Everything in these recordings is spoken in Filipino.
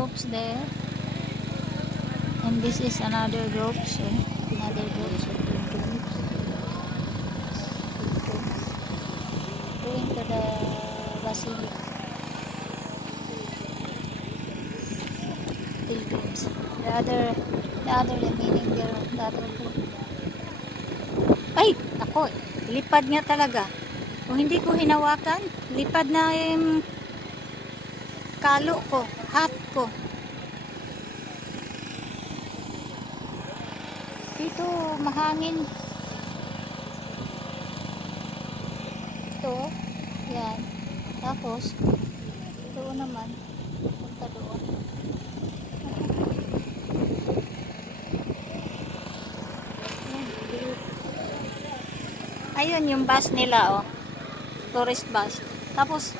groups there, and this is another group. So another group. So going to the basilica. Pilgrims. The other remaining there, the other group. Ay, ako, lipad nga talaga. Kung hindi ko hinawakan, lipad na yung kalo ko, hat ko. Dito, mahangin. Ito, yan. Tapos, doon naman, punta doon. Ayun yung bus nila, oh. Tourist bus. Tapos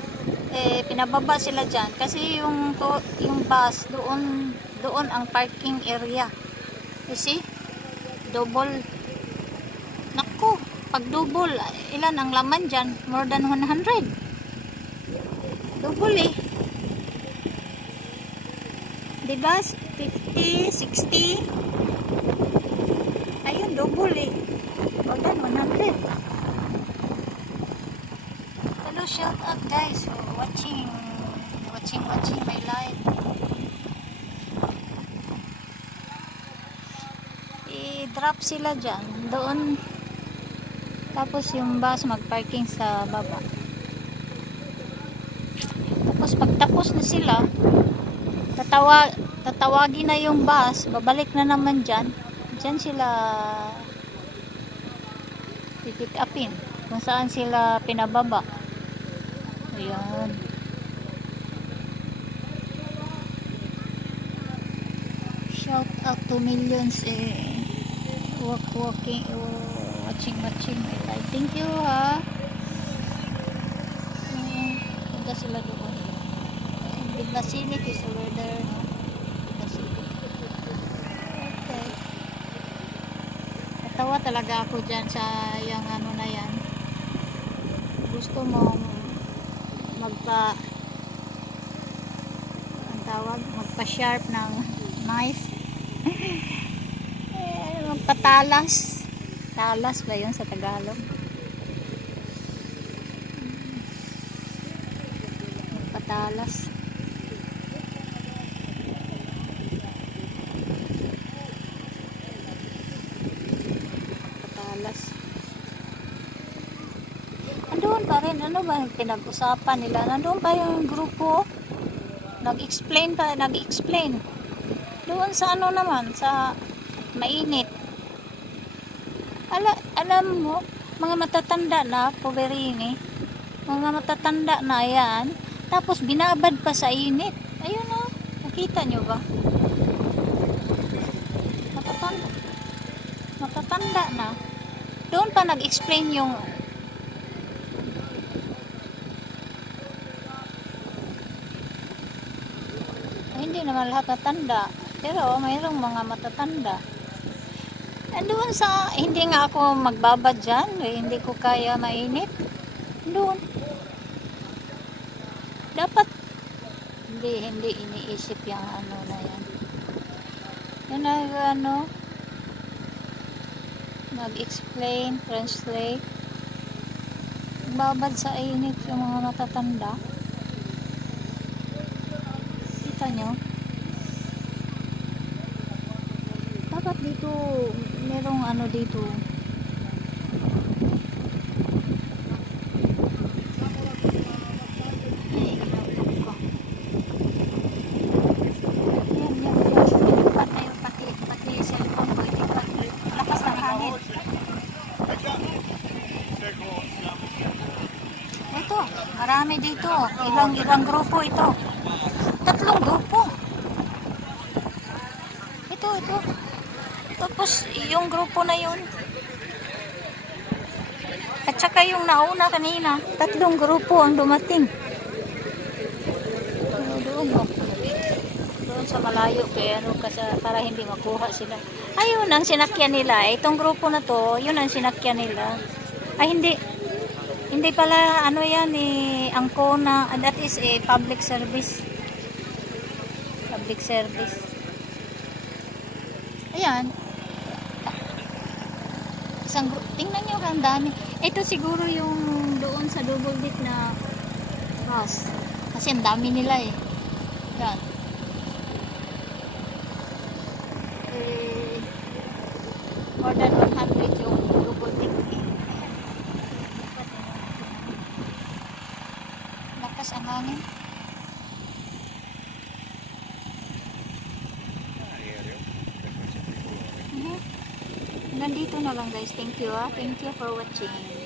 pinababa sila diyan kasi yung bus doon ang parking area. You see? Double. Nako, pag double, ilan ang laman diyan? More than 100. Double eh. Diba? 50, 60. Ayun, double eh. More than 100. Hello, shout out guys for watching my live. I-drop sila dyan doon, tapos yung bus magparking sa baba. Tapos pagtapos na sila, tatawagin na yung bus, babalik na naman dyan sila pipick upin kung saan sila pinababa. Ayan. Shout out to millions watching my live. Thank you ha. Punta sila doon. The basilica is over there, no? Okay. Natawa talaga ako dyan sa yung ano na yan. Gusto mong magpa-sharp ng knife. Magpatalas. Talas ba yun sa Tagalog? Magpatalas. Nandoon pa rin, ano ba yung pinag-usapan nila? Nandoon pa yung grupo, nag-explain. Doon sa ano naman, sa mainit. Alam mo, mga matatanda na, Poverini, mga matatanda na yan, tapos binabad pa sa init. Ayun o, nakita nyo ba? Matatanda na. Doon pa nag-explain yung hindi naman lahat matanda, pero mayroong mga matatanda. Doon sa, hindi nga ako magbabad dyan, hindi ko kaya mainit. Doon. Dapat, hindi iniisip yung ano na yan. Yan ano, mag-explain, translate. Magbabad sa init yung mga matatanda. Kita nyo? Dapat dito merong ano dito. Pati cellphone ko ilipat. Lakas ng hangin. Ito, marami dito. Ilang grupo ito. 3 grupo. Ito. Tapos yung grupo na yun. At saka yung nauna kanina, 3 grupo ang dumating. Doon sa malayo kaya ano, para hindi makuha sila. Ayun ang sinakyan nila. Itong grupo na to, yun ang sinakyan nila. Ay hindi pala ano yan Angkona, that is a public service. Public service. Ayan. Tingnan nyo ang dami. Ito siguro yung doon sa double deck na bus. Kasi ang dami nila eh. Yan. More than 100 yung double deck. Lakas ang hangin. Nandito na lang guys. Thank you for watching.